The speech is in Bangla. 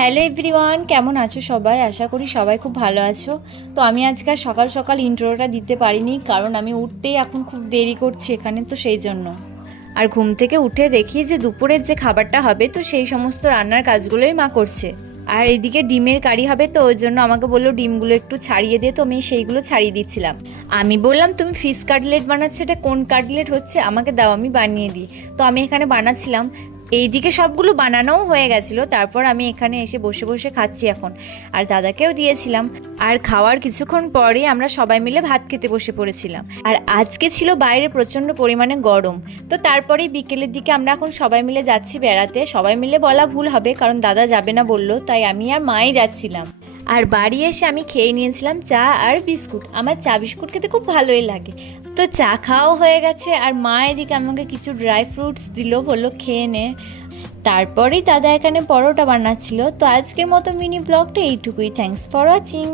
হ্যালো এভরিওয়ান, কেমন আছো সবাই? আশা করি সবাই খুব ভালো আছো। তো আমি আজকে আর সকাল সকাল ইন্ট্রোটা দিতে পারিনি, কারণ আমি উঠতেই এখন খুব দেরি করছি এখানে, তো সেই জন্য। আর ঘুম থেকে উঠে দেখি যে দুপুরের যে খাবারটা হবে, তো সেই সমস্ত রান্নার কাজগুলোই মা করছে। আর এদিকে ডিমের কারি হবে, তো ওই জন্য আমাকে বললো ডিমগুলো একটু ছাড়িয়ে দিয়ে, তো আমি সেইগুলো ছাড়িয়ে দিচ্ছিলাম। আমি বললাম তুমি ফিশ কাটলেট বানাচ্ছো, এটা কোন কাটলেট হচ্ছে, আমাকে দাও আমি বানিয়ে দিই। তো আমি এখানে বানাচ্ছিলাম, এইদিকে সবগুলো বানানোও হয়ে গেছিলো। তারপর আমি এখানে এসে বসে বসে খাচ্ছি এখন, আর দাদাকেও দিয়েছিলাম। আর খাওয়ার কিছুক্ষণ পরেই আমরা সবাই মিলে ভাত খেতে বসে পড়েছিলাম। আর আজকে ছিল বাইরে প্রচণ্ড পরিমাণে গরম, তো তারপরেই বিকেলের দিকে আমরা এখন সবাই মিলে যাচ্ছি বেড়াতে। সবাই মিলে বলা ভুল হবে, কারণ দাদা যাবে না বললো, তাই আমি আর মাই যাচ্ছিলাম। আর বাড়ি এসে আমি খেয়ে নিয়েছিলাম চা আর বিস্কুট। আমার চা বিস্কুট খেতে খুব ভালোই লাগে। তো চা খাওয়াও হয়ে গেছে, আর মা এদিকে আমাকে কিছু ড্রাই ফ্রুটস দিল, বললো খেয়ে নে। তারপরেই দাদা এখানে পরোটা বানাচ্ছিল। তো আজকের মতো মিনি ব্লগটা এইটুকুই। Thanks for watching.